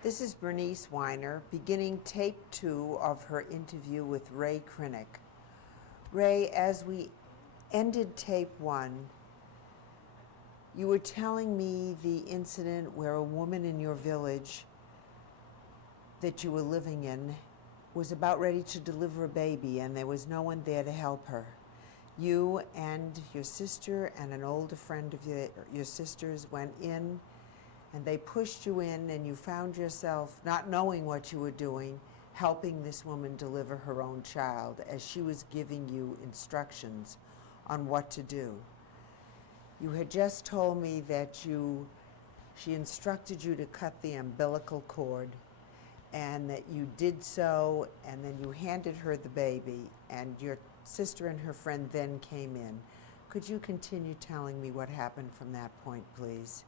This is Bernice Weiner, beginning tape 2 of her interview with Rae Krinick. Rae, as we ended tape 1, you were telling me the incident where a woman in your village that you were living in was about ready to deliver a baby and there was no one there to help her. You and your sister and an older friend of your sister's went in and they pushed you in, and you found yourself, not knowing what you were doing, helping this woman deliver her own child as she was giving you instructions on what to do. You had just told me that she instructed you to cut the umbilical cord, and that you did so, and then you handed her the baby, and your sister and her friend then came in. Could you continue telling me what happened from that point, please?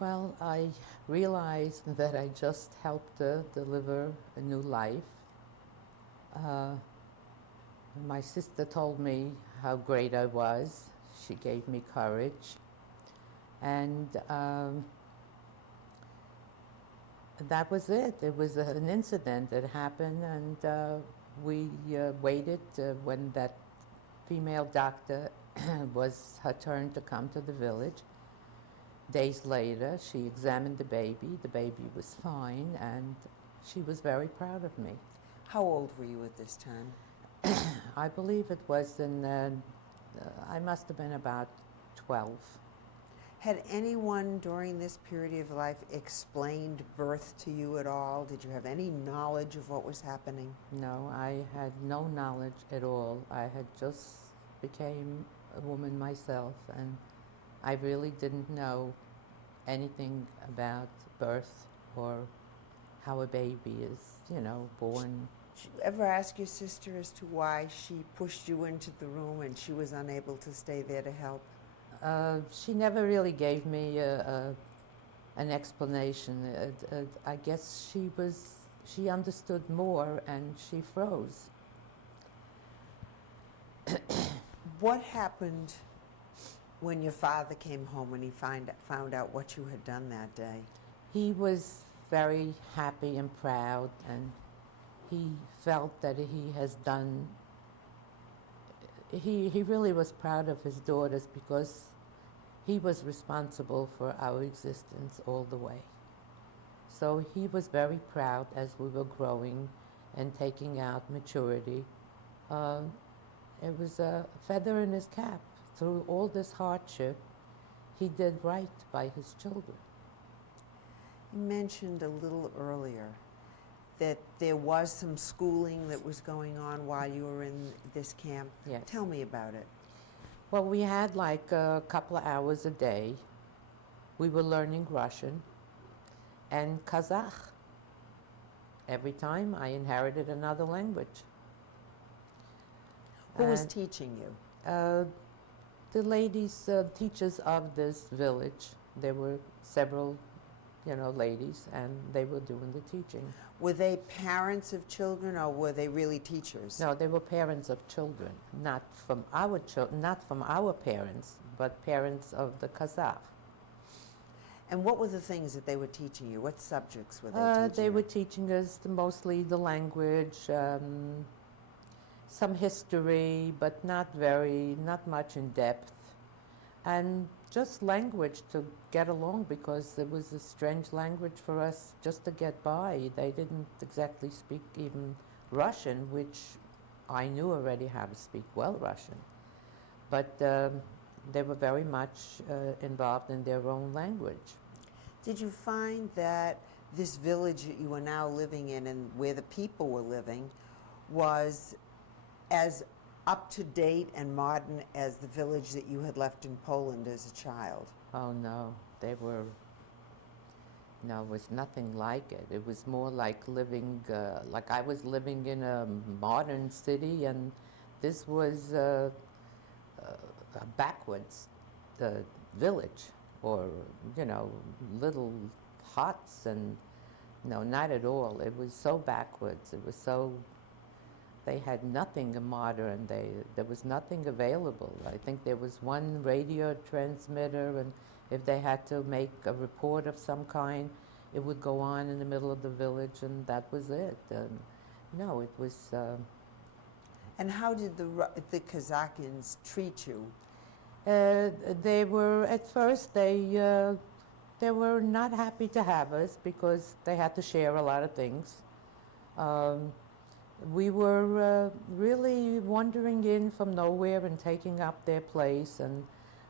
Well, I realized that I just helped deliver a new life. My sister told me how great I was. She gave me courage. And that was it. It was an incident that happened, and we waited when that female doctor was her turn to come to the village. Days later, she examined the baby. The baby was fine, and she was very proud of me. How old were you at this time? I believe it was I must have been about 12. Had anyone during this period of life explained birth to you at all? Did you have any knowledge of what was happening? No, I had no knowledge at all. I had just became a woman myself, and I really didn't know anything about birth or how a baby is, born. Did you ever ask your sister as to why she pushed you into the room and she was unable to stay there to help? She never really gave me an explanation. I guess she understood more, and she froze. What happened when your father came home, when he found out what you had done that day? He was very happy and proud, and he felt that he has done, he really was proud of his daughters because he was responsible for our existence all the way. So he was very proud as we were growing and taking out maturity. It was a feather in his cap. Through all this hardship, he did right by his children. You mentioned a little earlier that there was some schooling that was going on while you were in this camp. Yes. Tell me about it. Well, we had like a couple of hours a day. We were learning Russian and Kazakh. Every time I inherited another language. Who was teaching you? The ladies, teachers of this village. There were several, ladies, and they were doing the teaching. Were they parents of children, or were they really teachers? No, they were parents of children, not from our parents, but parents of the Kazakh. And what were the things that they were teaching you? What subjects were they teaching They you? were teaching us mostly the language, some history, but not much in depth, and just language to get along, because it was a strange language for us just to get by. They didn't exactly speak even Russian, which I knew already how to speak well Russian, but they were very much involved in their own language. Did you find that this village that you were now living in, and where the people were living, was as up-to-date and modern as the village that you had left in Poland as a child? Oh no, it was nothing like it. It was more like living, like I was living in a modern city, and this was a backwards village, or, little huts, and no, not at all. It was so backwards. It was so, they had nothing modern. There was nothing available. I think there was one radio transmitter, and if they had to make a report of some kind, it would go on in the middle of the village, and that was it. No, it was. And how did the Kazakhs treat you? They were at first they were not happy to have us because they had to share a lot of things. We were really wandering in from nowhere and taking up their place, and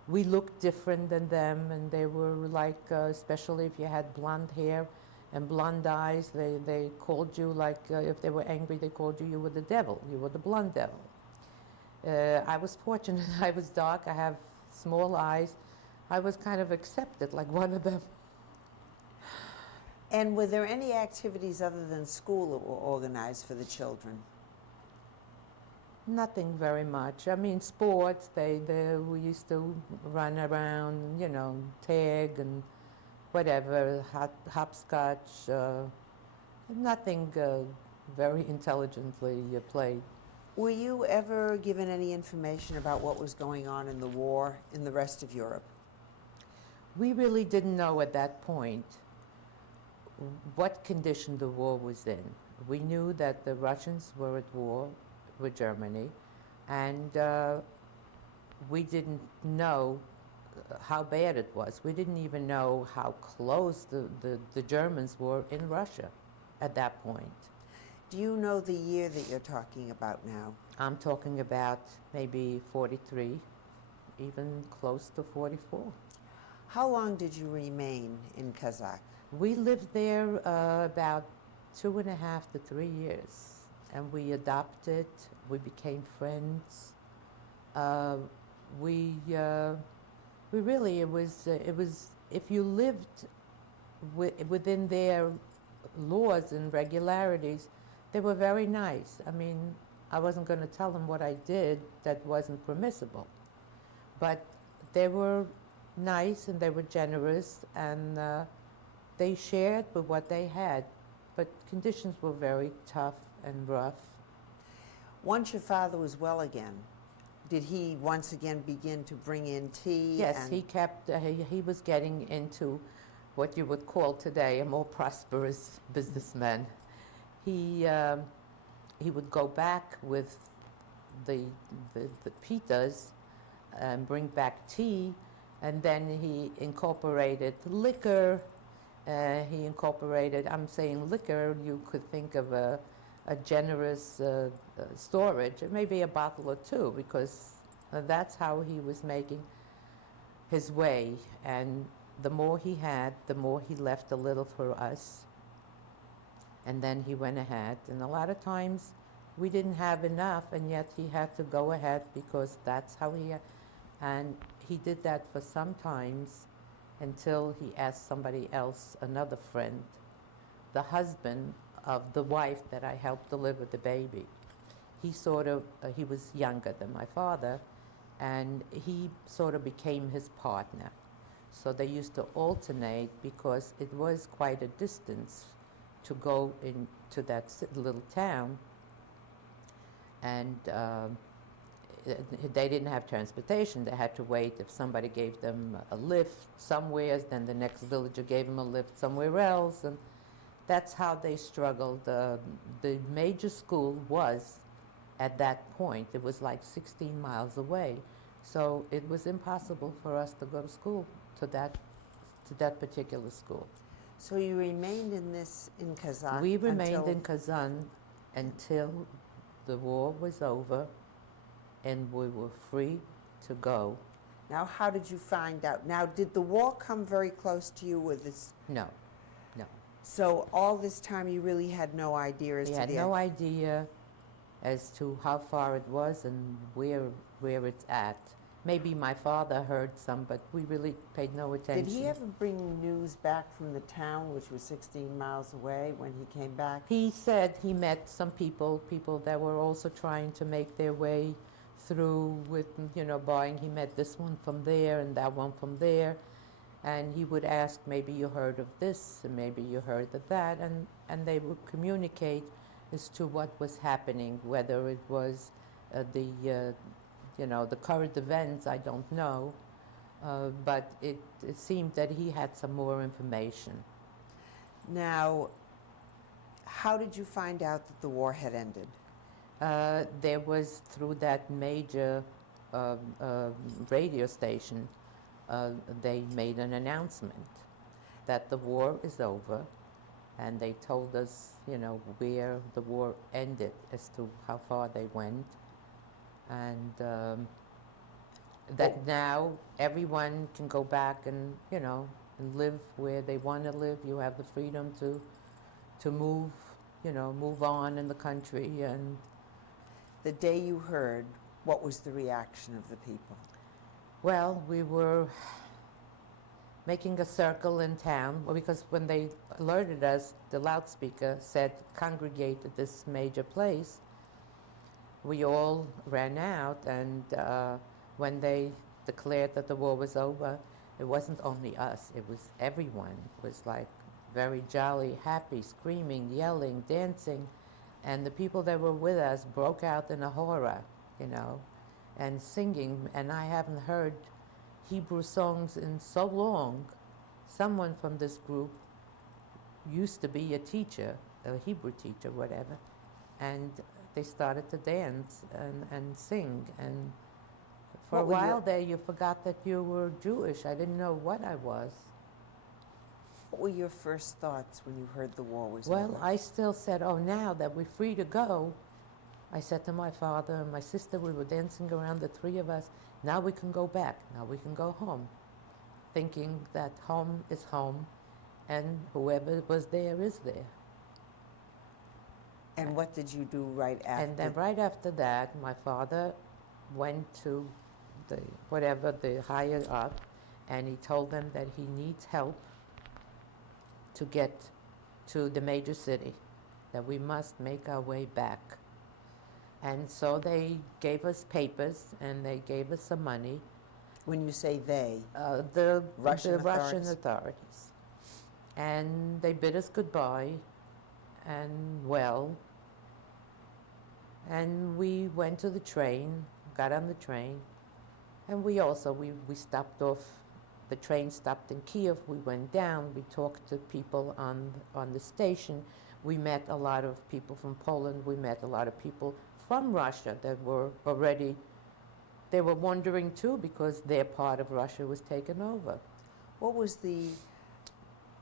we looked different than them, and they were like, especially if you had blonde hair and blonde eyes, they called you like, if they were angry, they called you were the devil, you were the blonde devil. I was fortunate, I was dark, I have small eyes. I was kind of accepted like one of them. And were there any activities other than school that were organized for the children? Nothing very much. I mean, sports, we used to run around, you know, tag and whatever, hopscotch, nothing very intelligently played. Were you ever given any information about what was going on in the war in the rest of Europe? We really didn't know at that point what condition the war was in. We knew that the Russians were at war with Germany, and we didn't know how bad it was. We didn't even know how close the Germans were in Russia at that point. Do you know the year that you're talking about now? I'm talking about maybe 43, even close to 44. How long did you remain in Kazakh? We lived there about 2.5 to 3 years, and we adopted, we became friends. We really, it was, if you lived within their laws and regularities, they were very nice. I mean, I wasn't going to tell them what I did that wasn't permissible. But they were nice and they were generous, and they shared with what they had. But conditions were very tough and rough. Once your father was well again, did he once again begin to bring in tea? Yes, he kept, he was getting into what you would call today a more prosperous businessman. He would go back with the pitas and bring back tea, and then he incorporated liquor. He incorporated, I'm saying liquor, you could think of a generous storage, maybe a bottle or two, because that's how he was making his way. And the more he had, the more he left a little for us. And then he went ahead, and a lot of times we didn't have enough, and yet he had to go ahead because that's how and he did that for some times until he asked somebody else, another friend, the husband of the wife that I helped deliver the baby. He sort of, he was younger than my father, and he sort of became his partner. So they used to alternate because it was quite a distance to go into that little town, and they didn't have transportation. They had to wait. If somebody gave them a lift somewhere, then the next villager gave them a lift somewhere else, and that's how they struggled. The major school was, at that point, it was like 16 miles away, so it was impossible for us to go to school, to that particular school. So you remained in Kazan? We remained in Kazan until the war was over and we were free to go. Now, how did you find out? Now, did the war come very close to you with this? No, no. So all this time you really had no idea as to We had no idea as to how far it was and where it's at. Maybe my father heard some, but we really paid no attention. Did he ever bring news back from the town, which was 16 miles away, when he came back? He said he met some people that were also trying to make their way through with, buying. He met this one from there and that one from there. And he would ask, maybe you heard of this, and maybe you heard of that. And they would communicate as to what was happening, whether it was the current events, I don't know, but it seemed that he had some more information. Now, how did you find out that the war had ended? There was through that major uh, uh, radio station, they made an announcement that the war is over, and they told us, you know, where the war ended as to how far they went, and that now everyone can go back and, you know, and live where they want to live. You have the freedom to move, you know, move on in the country. And The day you heard, what was the reaction of the people? well, we were making a circle in town, well, because when they alerted us, the loudspeaker said congregate at this major place. We all ran out, and when they declared that the war was over, it wasn't only us, it was everyone. It was like very jolly, happy, screaming, yelling, dancing, and the people that were with us broke out in a horror, you know, and singing, and I haven't heard Hebrew songs in so long. Someone from this group used to be a teacher, a Hebrew teacher, whatever, and they started to dance and sing. And for a while there, you forgot that you were Jewish. I didn't know what I was. What were your first thoughts when you heard the war was Well, over? I still said, oh, now that we're free to go, I said to my father and my sister, we were dancing around, the three of us, now we can go back, now we can go home, thinking that home is home, and whoever was there is there. And what did you do right after? And then right after that, my father went to the higher up, and he told them that he needs help to get to the major city, that we must make our way back. And so they gave us papers, and they gave us some money. When you say they, The Russian Russian authorities? authorities. And they bid us goodbye, and and we went to the train, got on the train, and we stopped off. The train stopped in Kiev. We went down. We talked to people on the station. We met a lot of people from Poland. We met a lot of people from Russia that were already. They were wondering too, because their part of Russia was taken over. what was the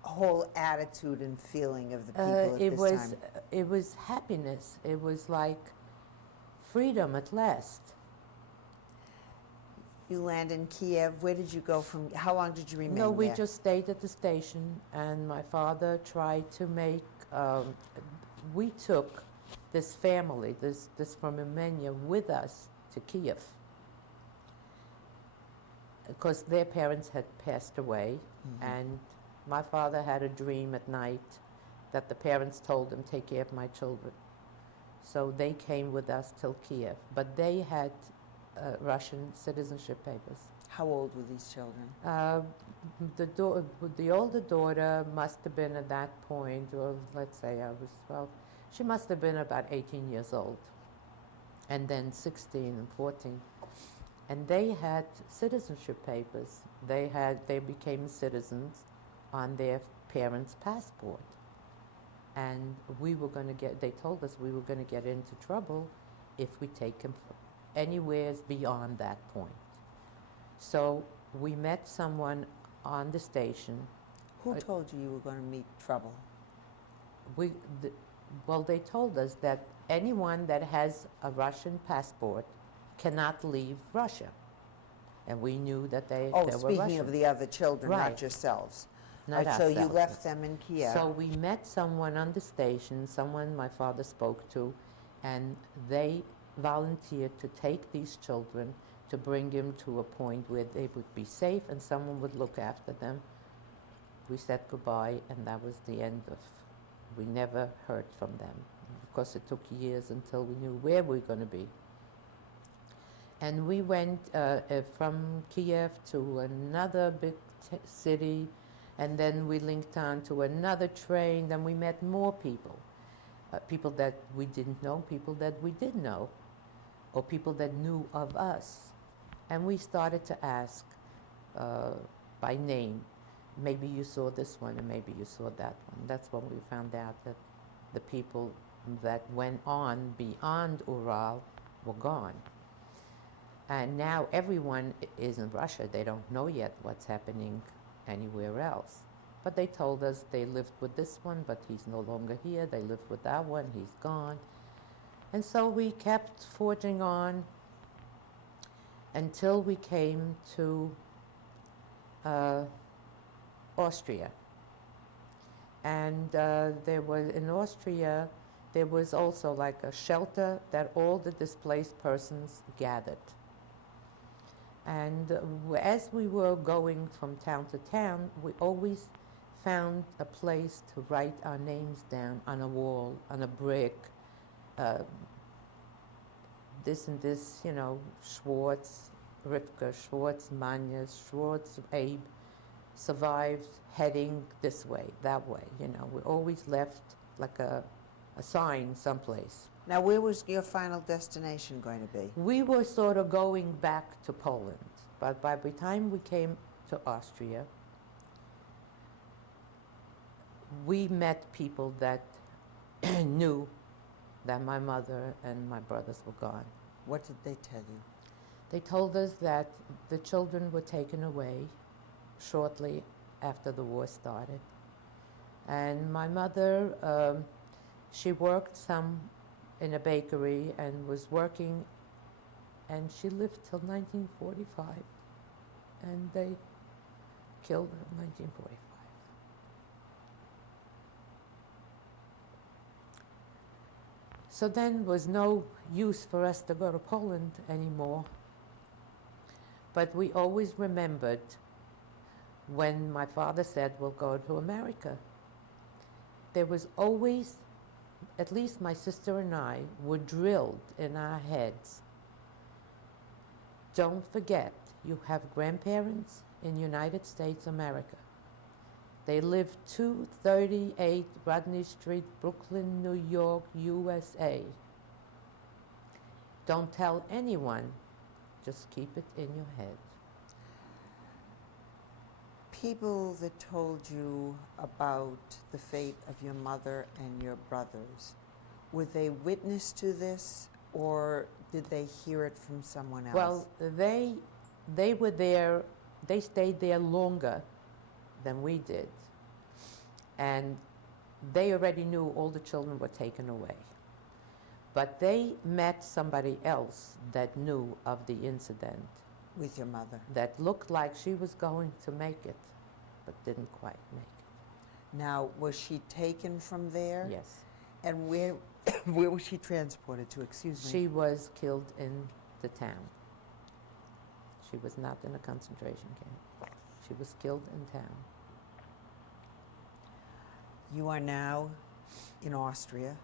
whole attitude and feeling of the people at this time? It was happiness. It was like freedom at last. You land in Kiev. Where did you go from? How long did you remain No, we there? just stayed at the station, and my father tried to make. We took this family, this from Armenia, with us to Kiev, because their parents had passed away, and my father had a dream at night that the parents told him, "Take care of my children." So they came with us till Kiev, but they had Russian citizenship papers. How old were these children? The older daughter must have been at that point, or let's say I was 12, she must have been about 18 years old, and then 16 and 14. And they had citizenship papers. They became citizens on their parents' passport. And they told us we were going to get into trouble if we take them anywhere beyond that point. So we met someone on the station. Who told you you were going to meet trouble? They told us that anyone that has a Russian passport cannot leave Russia. And we knew that they were Russian. Speaking of the other children, Right. not yourselves. Not Right, so you ourselves. left them in Kiev. So we met someone on the station, someone my father spoke to, and they volunteered to take these children to bring them to a point where they would be safe and someone would look after them. We said goodbye, and that was the end of. We never heard from them. Of course, it took years until we knew where we were going to be. And we went from Kiev to another big city, and then we linked on to another train. Then we met more people, people that we didn't know, people that we did know, or people that knew of us. And we started to ask by name, maybe you saw this one and maybe you saw that one. That's when we found out that the people that went on beyond Ural were gone. And now everyone is in Russia. They don't know yet what's happening anywhere else. But they told us they lived with this one, but he's no longer here. They lived with that one, he's gone. And so we kept forging on until we came to Austria. And in Austria, there was also like a shelter that all the displaced persons gathered. And as we were going from town to town, we always found a place to write our names down on a wall, on a brick. This and this, you know, Schwartz, Rivka, Schwartz, Manya, Schwartz, Abe, survived heading this way, that way, you know. We always left like a sign someplace. Now, where was your final destination going to be? We were sort of going back to Poland, but by the time we came to Austria, we met people that knew that my mother and my brothers were gone. What did they tell you? They told us that the children were taken away shortly after the war started. And my mother, she worked some in a bakery and was working, and she lived till 1945, and they killed her in 1945. So then was no use for us to go to Poland anymore. But we always remembered when my father said, we'll go to America. There was always, at least my sister and I, were drilled in our heads. Don't forget, you have grandparents in United States, America. They live 238 Rodney Street, Brooklyn, New York, USA. Don't tell anyone, just keep it in your head. People that told you about the fate of your mother and your brothers, were they witness to this, or did they hear it from someone else? Well, they were there, they stayed there longer than we did. And they already knew all the children were taken away. But they met somebody else that knew of the incident. With your mother? That looked like she was going to make it, but didn't quite make it. Now, was she taken from there? Yes. And where was she transported to? Excuse me. She was killed in the town. She was not in a concentration camp. She was killed in town. You are now in Austria,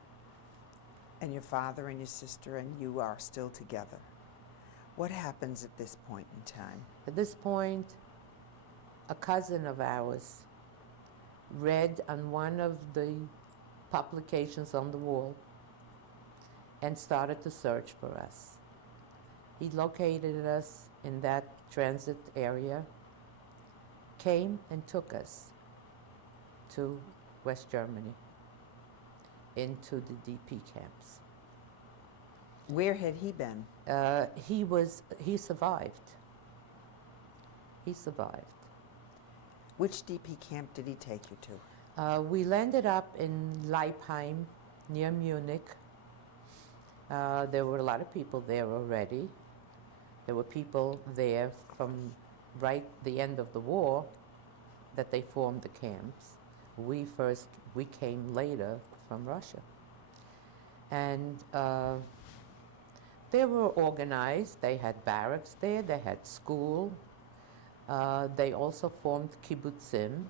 and your father and your sister and you are still together. What happens at this point in time? At this point, a cousin of ours read on one of the publications on the wall and started to search for us. He located us in that transit area, came and took us to West Germany, into the DP camps. Where had he been? He survived. He survived. Which DP camp did he take you to? We landed up in Leipheim, near Munich. There were a lot of people there already. There were people there from right the end of the war that they formed the camps. We came later from Russia. And they were organized. They had barracks there, they had school. They also formed kibbutzim,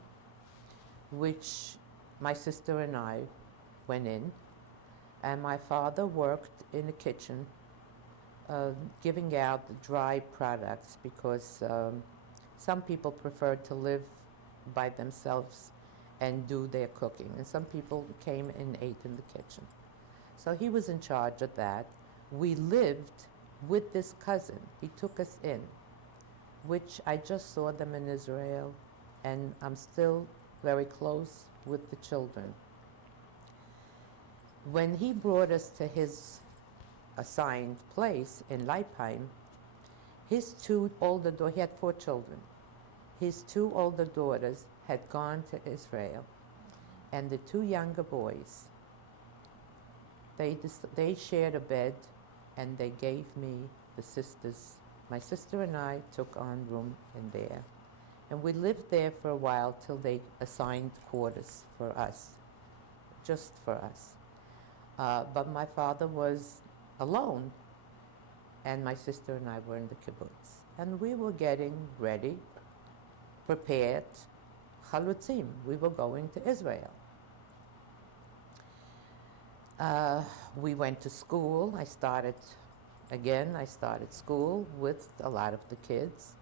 which my sister and I went in. And my father worked in the kitchen, giving out the dry products, because some people preferred to live by themselves and do their cooking. And some people came and ate in the kitchen. So he was in charge of that. We lived with this cousin. He took us in, which I just saw them in Israel. and I'm still very close with the children. When he brought us to his assigned place in Leipheim, his two older daughters, he had 4 children, his 2 older daughters had gone to Israel, and the 2 younger boys, they shared a bed, and they gave me the sisters. My sister and I took on room in there, and we lived there for a while till they assigned quarters for us, just for us. But my father was alone, and my sister and I were in the kibbutz. And we were getting ready, prepared, chalutzim. We were going to Israel. We went to school. I started school with a lot of the kids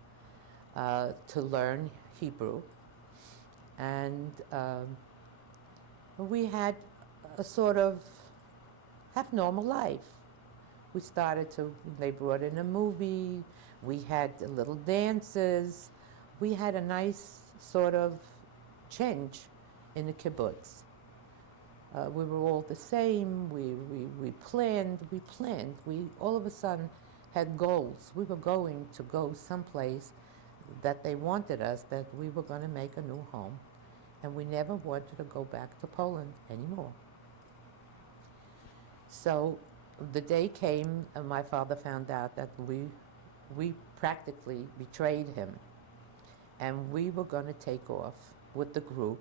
to learn Hebrew. And we had a sort of normal life. They brought in a movie, we had little dances, we had a nice sort of change in the kibbutz. We were all the same, we planned, we all of a sudden had goals. We were going to go someplace that they wanted us, that we were going to make a new home, and we never wanted to go back to Poland anymore. So the day came, and my father found out that we practically betrayed him, and we were going to take off with the group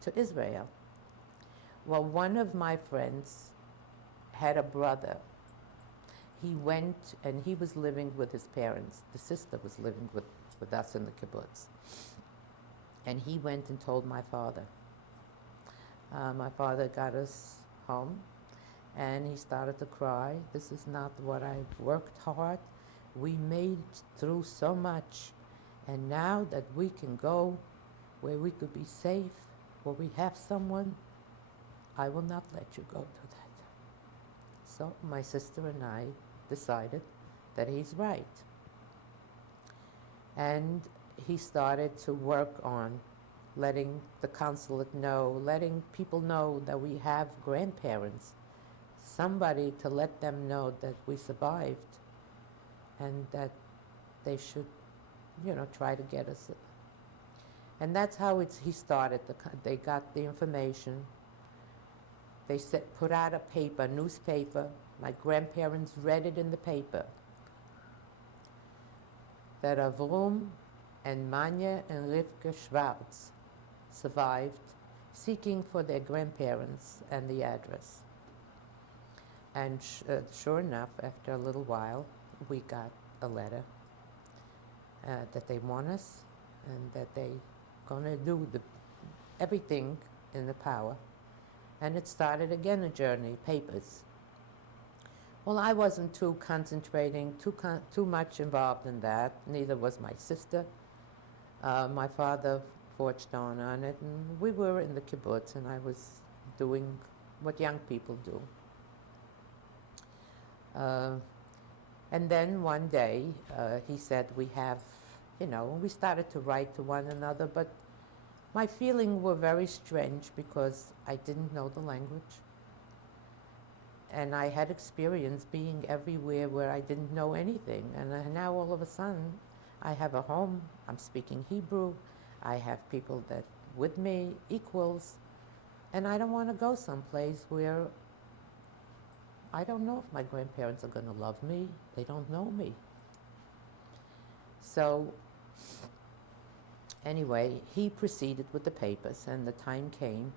to Israel. Well, one of my friends had a brother. He went, and he was living with his parents. The sister was living with us in the kibbutz. And he went and told my father. My father got us home, and he started to cry. This is not what I worked hard. We made through so much, and now that we can go where we could be safe, where we have someone, I will not let you go to that. So my sister and I decided that he's right. And he started to work on letting the consulate know, letting people know that we have grandparents, somebody to let them know that we survived and that they should, try to get us. And that's how he started. They got the information. They put out a newspaper. My grandparents read it in the paper that Avrum and Manya and Rivka Schwartz survived, seeking for their grandparents and the address. And sure enough, after a little while, we got a letter that they want us and that they're going to do everything in the power. And it started again a journey, papers. Well, I wasn't too much involved in that. Neither was my sister. My father forged on it, and we were in the kibbutz, and I was doing what young people do. And then one day, he said, we started to write to one another, but my feelings were very strange because I didn't know the language. And I had experience being everywhere where I didn't know anything. And now all of a sudden, I have a home, I'm speaking Hebrew, I have people that with me, equals, and I don't want to go someplace where I don't know if my grandparents are going to love me. They don't know me. So anyway, he proceeded with the papers, and the time came.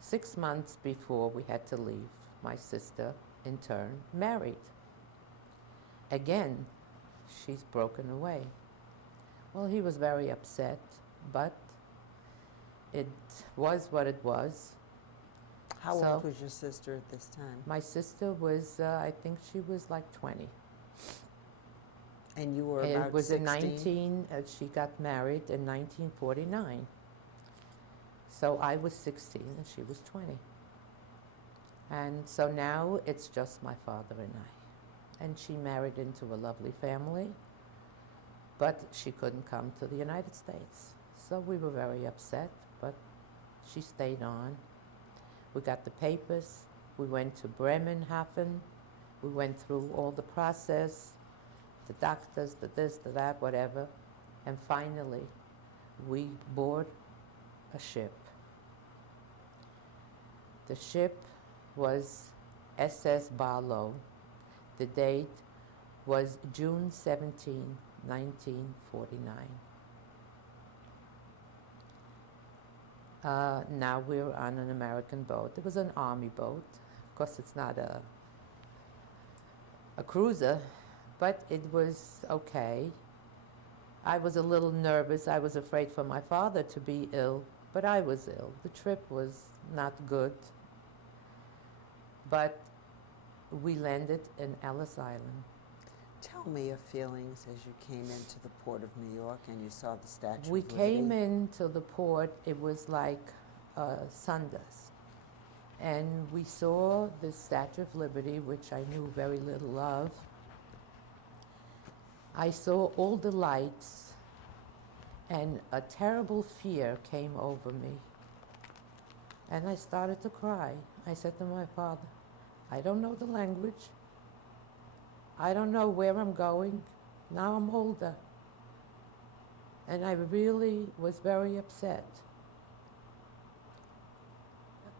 6 months before we had to leave, my sister, in turn, married. Again, she's broken away. Well, he was very upset, but it was what it was. How old was your sister at this time? My sister was, I think she was like 20. And you were about 16? It was 16? She got married in 1949. So I was 16 and she was 20. And so now it's just my father and I. And she married into a lovely family. but she couldn't come to the United States. So we were very upset, but she stayed on. We got the papers. We went to Bremerhaven. We went through all the process, the doctors, the this, the that, whatever. And finally, we board a ship. The ship was SS Barlow. The date was June 17, 1949. Now we're on an American boat. It was an Army boat. Of course, it's not a cruiser, but it was okay. I was a little nervous. I was afraid for my father to be ill, but I was ill. The trip was not good. But we landed in Ellis Island. Tell me your feelings as you came into the port of New York and you saw the Statue We of Liberty. came into the port, it was like sundusk. And we saw the Statue of Liberty, which I knew very little of. I saw all the lights, and a terrible fear came over me. And I started to cry. I said to my father, I don't know the language. I don't know where I'm going. Now I'm older. And I really was very upset.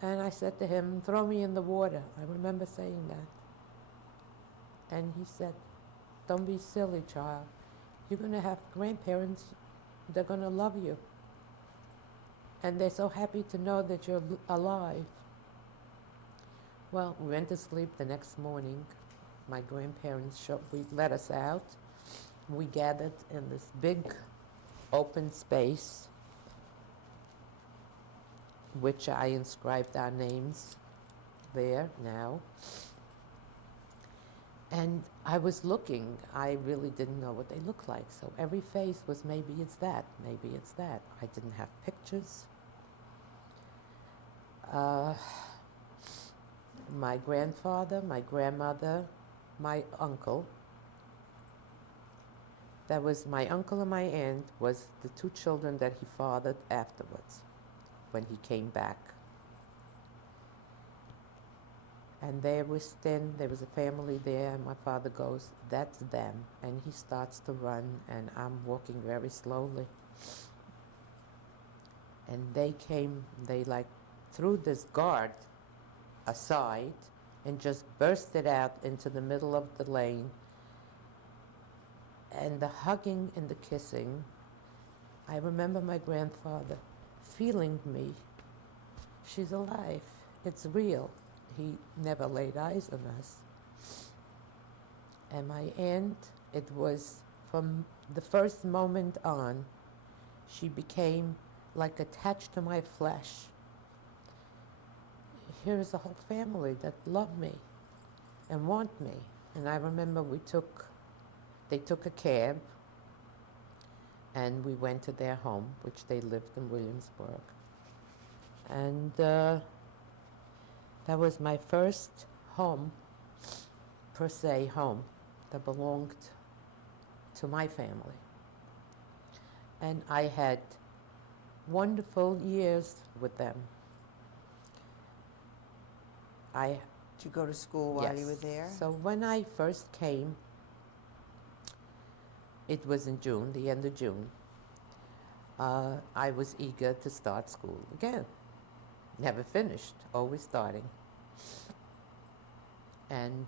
And I said to him, throw me in the water. I remember saying that. And he said, don't be silly, child. You're going to have grandparents. They're going to love you. And they're so happy to know that you're alive. Well, we went to sleep the next morning. My grandparents let us out. We gathered in this big open space, which I inscribed our names there now. And I was looking. I really didn't know what they looked like. So every face was, maybe it's that, maybe it's that. I didn't have pictures. My grandfather, my grandmother, my uncle. That was my uncle and my aunt was the two children that he fathered afterwards when he came back. And there was a family there, and my father goes, that's them. And he starts to run, and I'm walking very slowly. And they threw this guard aside and just bursted out into the middle of the lane. And the hugging and the kissing, I remember my grandfather feeling me. She's alive. It's real. He never laid eyes on us. And my aunt, it was from the first moment on, she became like attached to my flesh. Here's a whole family that love me and want me. And I remember they took a cab and we went to their home, which they lived in Williamsburg. And that was my first home, per se home, that belonged to my family. And I had wonderful years with them. Did you go to school while you were there? So when I first came, it was in June, the end of June. I was eager to start school again. Never finished, always starting. And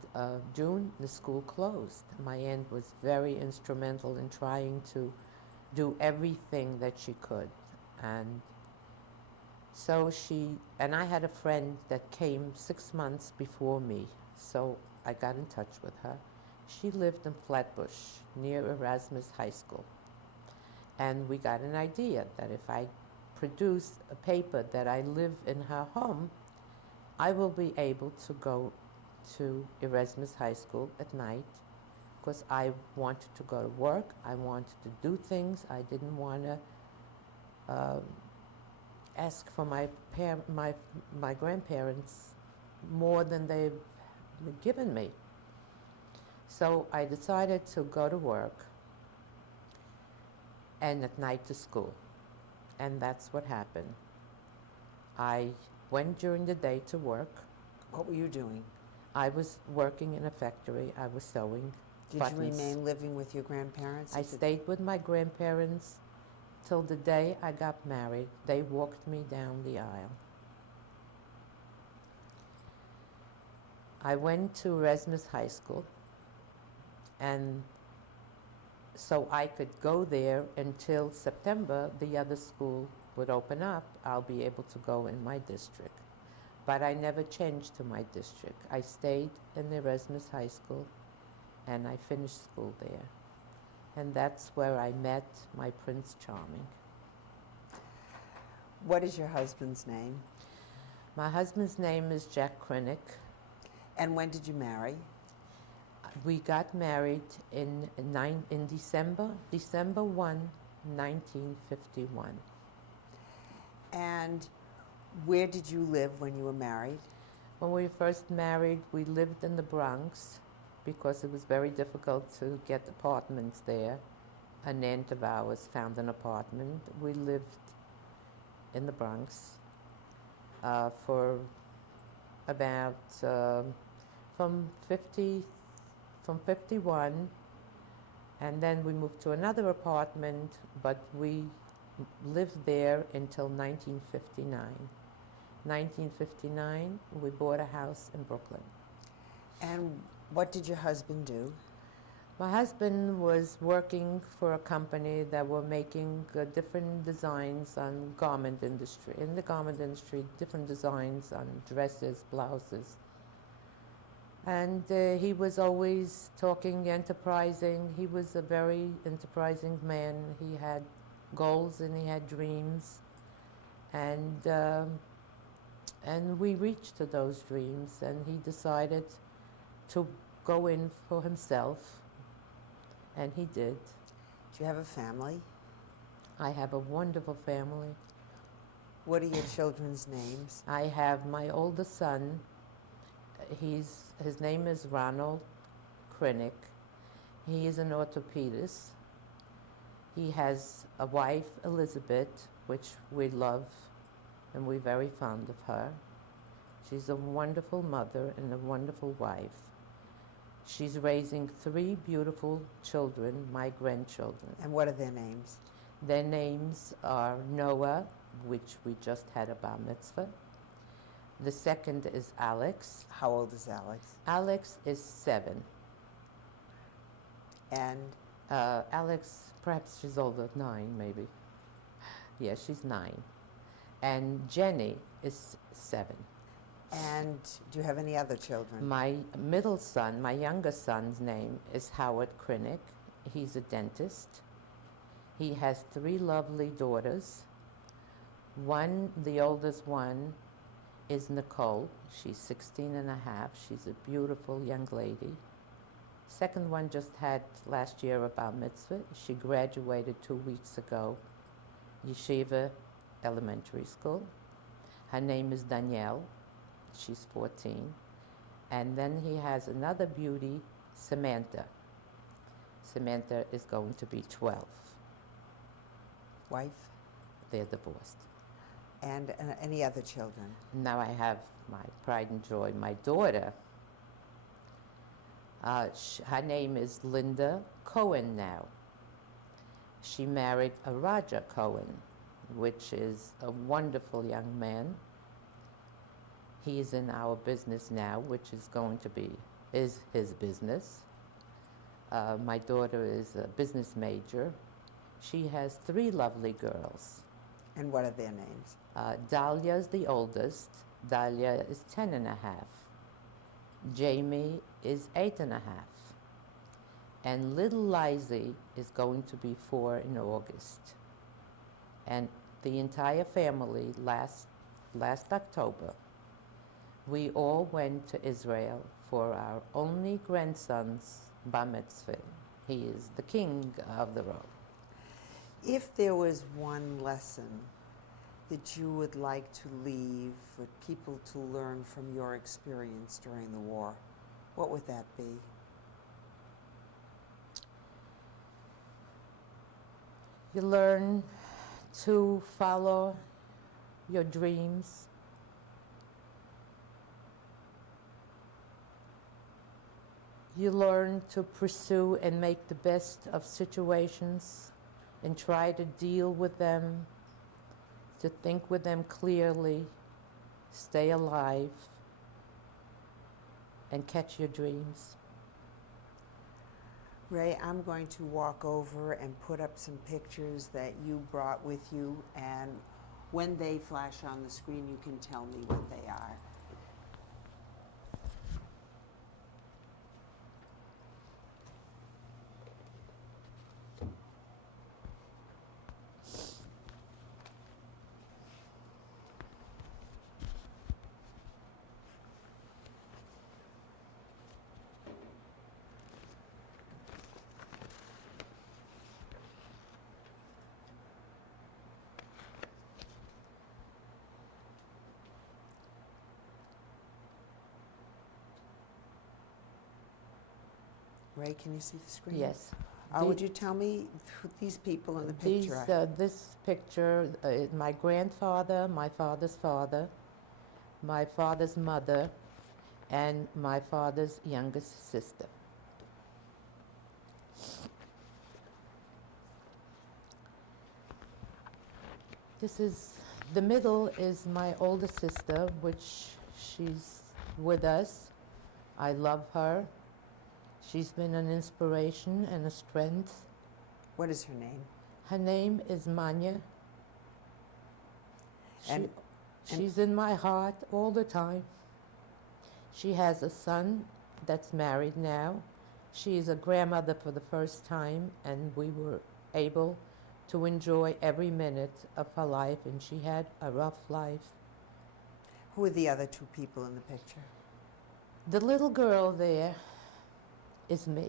June, the school closed. My aunt was very instrumental in trying to do everything that she could. And so I had a friend that came 6 months before me, so I got in touch with her. She lived in Flatbush, near Erasmus High School. And we got an idea that if I produce a paper that I live in her home, I will be able to go to Erasmus High School at night, because I wanted to go to work, I wanted to do things, I didn't want to ask for my grandparents more than they've given me. So I decided to go to work. and at night to school. And that's what happened. I went during the day to work. What were you doing? I was working in a factory. I was sewing Did buttons. you remain living with your grandparents? I stayed with my grandparents till the day I got married. They walked me down the aisle. I went to Erasmus High School, and so I could go there until September. The other school would open up. I'll be able to go in my district. But I never changed to my district. I stayed in Erasmus High School, and I finished school there. And that's where I met my Prince Charming. What is your husband's name? My husband's name is Jack Krinick. And when did you marry? We got married in December 1, 1951. And where did you live when you were married? When we first married, we lived in the Bronx because it was very difficult to get apartments there. An aunt of ours found an apartment. We lived in the Bronx for about from 51, and then we moved to another apartment, but we lived there until 1959. 1959, we bought a house in Brooklyn. And what did your husband do? My husband was working for a company that were making different designs on garment industry. In the garment industry, different designs on dresses, blouses. And he was always talking, enterprising. He was a very enterprising man. He had goals and he had dreams. And we reached to those dreams, and he decided to go in for himself, and he did. Do you have a family? I have a wonderful family. What are your children's names? I have my oldest son. His name is Ronald Krinick. He is an orthopedist. He has a wife, Elizabeth, which we love, and we're very fond of her. She's a wonderful mother and a wonderful wife. She's raising 3 beautiful children, my grandchildren. And what are their names? Their names are Noah, which we just had a bar mitzvah. The second is Alex. How old is Alex? Alex is 7. And Alex, perhaps she's older, 9 maybe. Yeah, she's 9. And Jenny is 7. And do you have any other children? My middle son, my youngest son's name is Howard Krinick. He's a dentist. He has 3 lovely daughters. One, the oldest one, is Nicole. She's 16 and a half. She's a beautiful young lady. Second one just had last year a bar mitzvah. She graduated 2 weeks ago, Yeshiva Elementary School. Her name is Danielle. She's 14. And then he has another beauty, Samantha. Samantha is going to be 12. Wife? They're divorced. And any other children? Now I have my pride and joy, my daughter. Her name is Linda Cohen now. She married a Roger Cohen, which is a wonderful young man. He's in our business now, which is his business. My daughter is a business major. She has 3 lovely girls. And what are their names? Dahlia is the oldest. Dahlia is 10 and a half. Jamie is 8 and a half. And little Lizzie is going to be 4 in August. And the entire family last October, we all went to Israel for our only grandson's bar mitzvah. He is the king of the road. If there was one lesson that you would like to leave for people to learn from your experience during the war, what would that be? You learn to follow your dreams. You learn to pursue and make the best of situations and try to deal with them, to think with them clearly, stay alive, and catch your dreams. Rae, I'm going to walk over and put up some pictures that you brought with you, and when they flash on the screen, you can tell me what they are. Rae, can you see the screen? Yes. Would you tell me these people in the picture? This picture is my grandfather, my father's father, my father's mother, and my father's youngest sister. The middle is my older sister, which she's with us. I love her. She's been an inspiration and a strength. What is her name? Her name is Manya. And She's in my heart all the time. She has a son that's married now. She is a grandmother for the first time, and we were able to enjoy every minute of her life, and she had a rough life. Who are the other two people in the picture? The little girl there is me.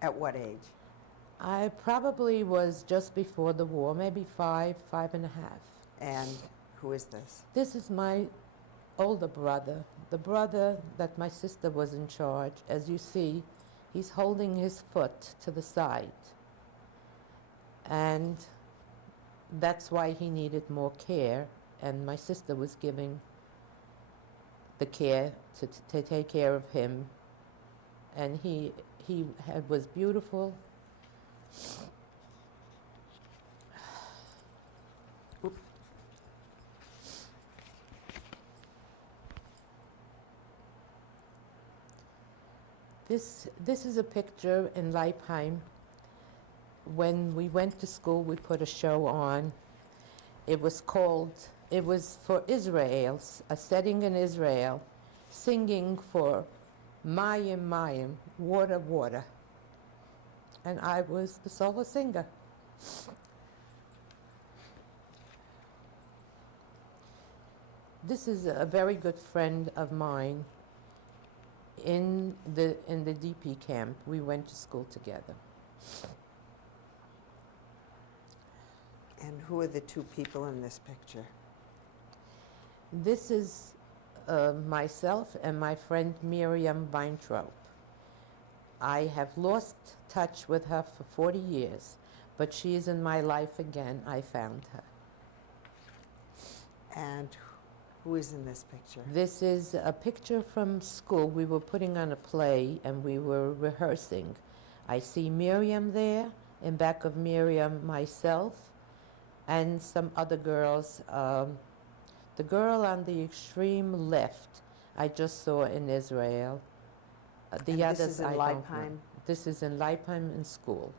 At what age? I probably was just before the war, maybe 5 and a half. And who is this? This is my older brother, the brother that my sister was in charge. As you see, he's holding his foot to the side. And that's why he needed more care, and my sister was giving the care to take care of him. And he was beautiful. Oop. This is a picture in Leipheim. When we went to school, we put a show on. It was for Israel, a setting in Israel, singing for Mayim, Mayim, water, water. And I was the solo singer. This is a very good friend of mine in the DP camp. We went to school together. And who are the two people in this picture? This is myself and my friend Miriam Weintraub. I have lost touch with her for 40 years, but she is in my life again. I found her. And who is in this picture? This is a picture from school. We were putting on a play and we were rehearsing. I see Miriam there, in back of Miriam, myself, and some other girls. The girl on the extreme left, I just saw in Israel. The And others this is in I don't know. Leipheim? This is in Leipheim in school.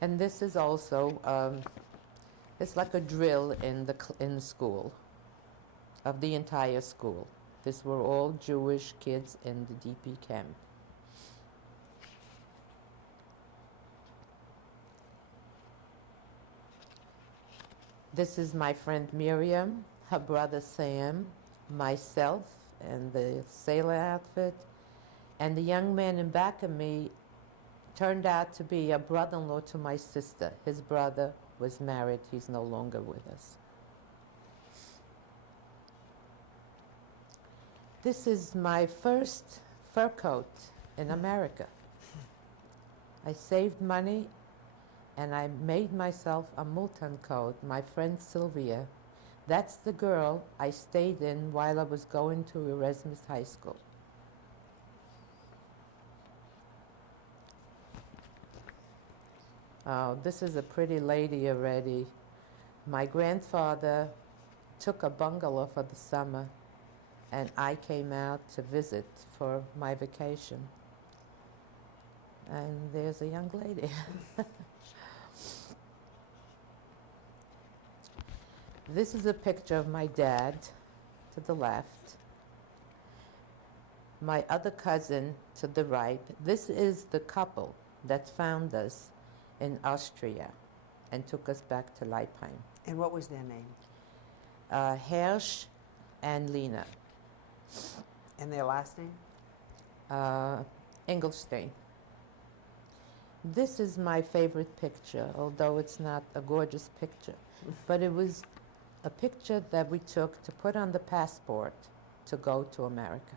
And this is also, it's like a drill in the school, of the entire school. These were all Jewish kids in the DP camp. This is my friend Miriam, her brother Sam, myself, and the sailor outfit. And the young man in back of me turned out to be a brother-in-law to my sister. His brother was married. He's no longer with us. This is my first fur coat in America. I saved money and I made myself a Multan coat. My friend Sylvia, that's the girl I stayed in while I was going to Erasmus High School. Oh, this is a pretty lady already. My grandfather took a bungalow for the summer, and I came out to visit for my vacation. And there's a young lady. This is a picture of my dad to the left, my other cousin to the right. This is the couple that found us in Austria and took us back to Leipheim. And what was their name? Hersch and Lena. And their last name? Engelstein. This is my favorite picture, although it's not a gorgeous picture. But it was a picture that we took to put on the passport to go to America.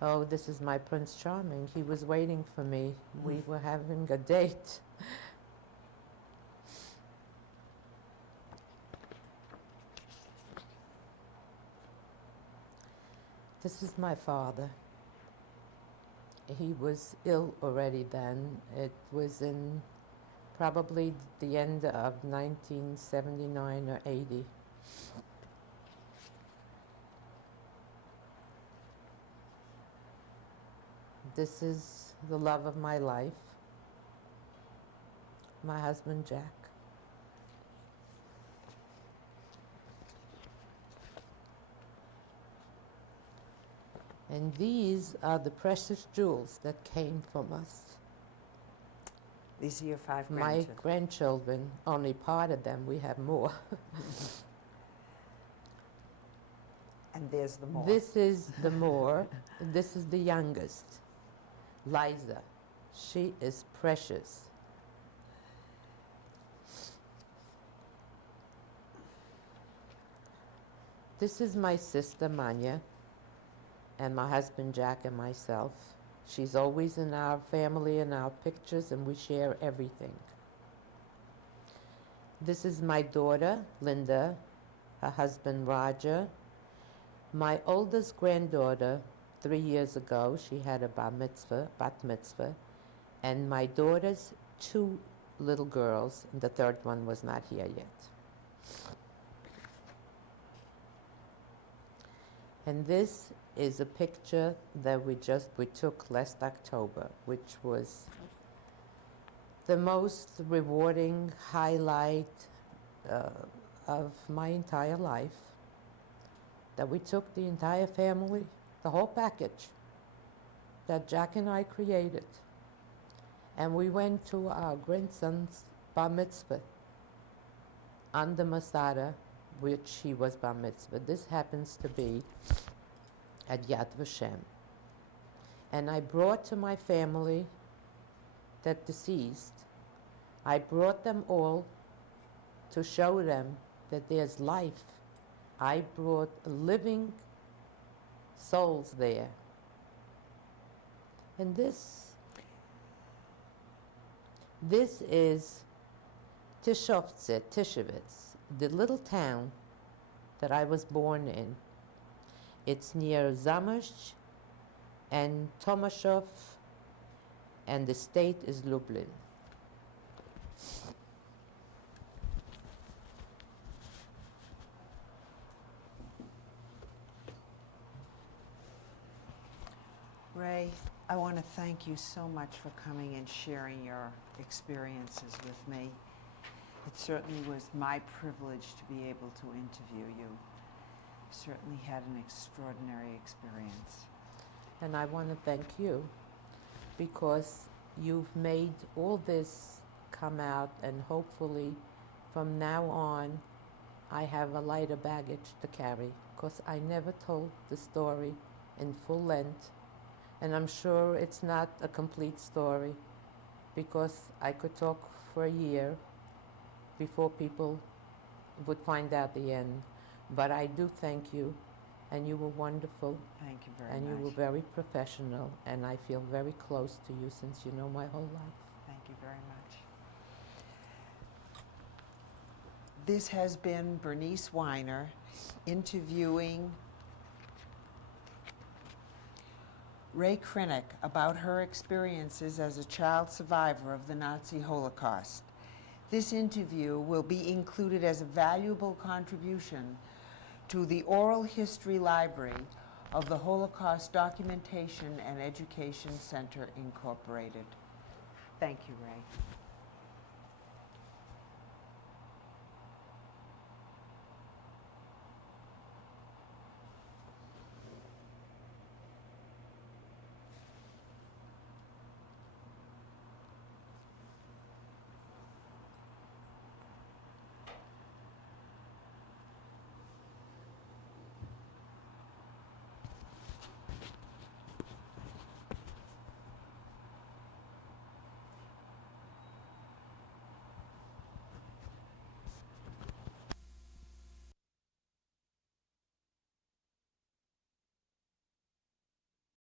Oh, this is my Prince Charming. He was waiting for me. We were having a date. This is my father. He was ill already then. It was in probably the end of 1979 or 80. This is the love of my life, my husband Jack. And these are the precious jewels that came from us. These are your 5 My grandchildren. grandchildren, only part of them, we have more. And there's the more. This is the more, this is the youngest, Liza. She is precious. This is my sister Manya, and my husband Jack and myself. She's always in our family and our pictures, and we share everything. This is my daughter, Linda, her husband Roger. My oldest granddaughter, 3 years ago, she had a bat mitzvah, and my daughter's 2 little girls, and the third one was not here yet. And this is a picture that we took last October, which was the most rewarding highlight of my entire life. That we took the entire family, the whole package that Jack and I created, and we went to our grandson's bar mitzvah under Masada, which he was bar mitzvah. This happens to be at Yad Vashem. And I brought to my family that deceased, I brought them all to show them that there's life. I brought living souls there. And this is Tishovitz, the little town that I was born in. It's near Zamość and Tomaszów, and the state is Lublin. Rae, I want to thank you so much for coming and sharing your experiences with me. It certainly was my privilege to be able to interview you. Certainly had an extraordinary experience. And I want to thank you because you've made all this come out, and hopefully from now on I have a lighter baggage to carry, because I never told the story in full length, and I'm sure it's not a complete story, because I could talk for a year before people would find out the end. But I do thank you, and you were wonderful, Thank you very and much. you were very professional, and I feel very close to you since you know my whole life. Thank you very much. This has been Bernice Weiner interviewing Rae Krinick about her experiences as a child survivor of the Nazi Holocaust. This interview will be included as a valuable contribution to the Oral History Library of the Holocaust Documentation and Education Center, Incorporated. Thank you, Rae.